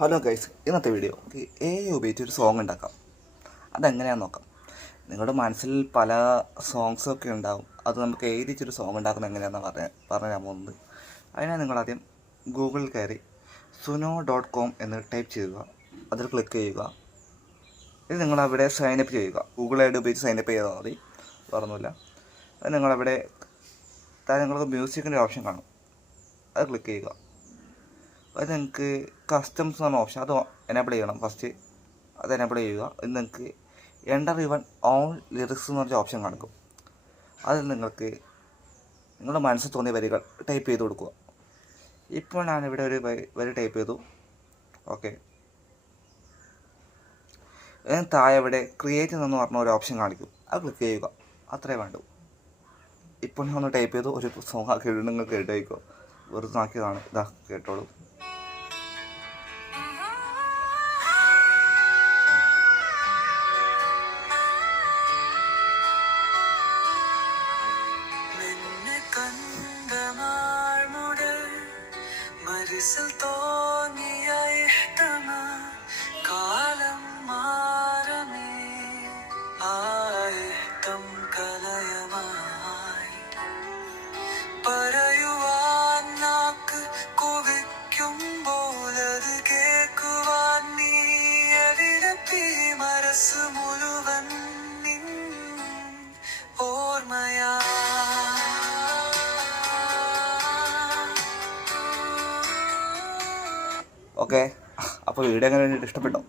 Hello guys, ഇന്നത്തെ video ഉപയോഗിച്ച് ഒരു സോങ് ഉണ്ടാക്കാം. അതെങ്ങനെയാണെന്ന് നോക്കാം. നിങ്ങളുടെ മനസ്സിൽ പല സോങ്സൊക്കെ ഉണ്ടാവും. അത് നമുക്ക് എഴുതിച്ചൊരു സോങ് ഉണ്ടാക്കുന്നത് എങ്ങനെയാണെന്ന് പറഞ്ഞാൽ പോകുന്നത്. അതിനായി നിങ്ങളാദ്യം ഗൂഗിളിൽ കയറി suno.com എന്ന് ടൈപ്പ് ചെയ്യുക. അതിൽ ക്ലിക്ക് ചെയ്യുക. ഇത് നിങ്ങളവിടെ സൈനപ്പ് ചെയ്യുക. ഗൂഗിൾ ഐ ഡി ഉപയോഗിച്ച് സൈനപ്പ് ചെയ്താൽ മതി, പറഞ്ഞില്ല. അത് നിങ്ങളവിടെ നിങ്ങൾക്ക് മ്യൂസിക്കിൻ്റെ ഓപ്ഷൻ കാണും. അത് ക്ലിക്ക് ചെയ്യുക. അത് നിങ്ങൾക്ക് കസ്റ്റംസ് എന്ന ഓപ്ഷൻ അത് എനേബിൾ ചെയ്യണം. ഫസ്റ്റ് അത് എനേബിൾ ചെയ്യുക. ഇത് നിങ്ങൾക്ക് എൻ്റർ ഇവൻ ഓൾ ലിറിക്സ് എന്ന് പറഞ്ഞ ഓപ്ഷൻ കാണിക്കും. അതിൽ നിങ്ങൾക്ക് നിങ്ങളുടെ മനസ്സിൽ തോന്നിയ വരികൾ ടൈപ്പ് ചെയ്ത് കൊടുക്കുക. ഇപ്പോൾ ഞാനിവിടെ ഒരു വരി ടൈപ്പ് ചെയ്തു. ഓക്കെ, ഇതിന് താഴെ ഇവിടെ ക്രിയേറ്റ് എന്ന് പറഞ്ഞ ഒരു ഓപ്ഷൻ കാണിക്കും. അത് ക്ലിക്ക് ചെയ്യുക. അത്രേ വേണ്ടു. ഇപ്പോൾ ഞാൻ ഒന്ന് ടൈപ്പ് ചെയ്തു. ഒരു സോങ് ആക്കി നിങ്ങൾ കേട്ടോ. വെറുതെ ആക്കിയതാണ്. ഇതാ കേട്ടോളൂ. ഓക്കെ, അപ്പോൾ വീഡിയോ എങ്ങനെ ഇഷ്ടപ്പെട്ടോ?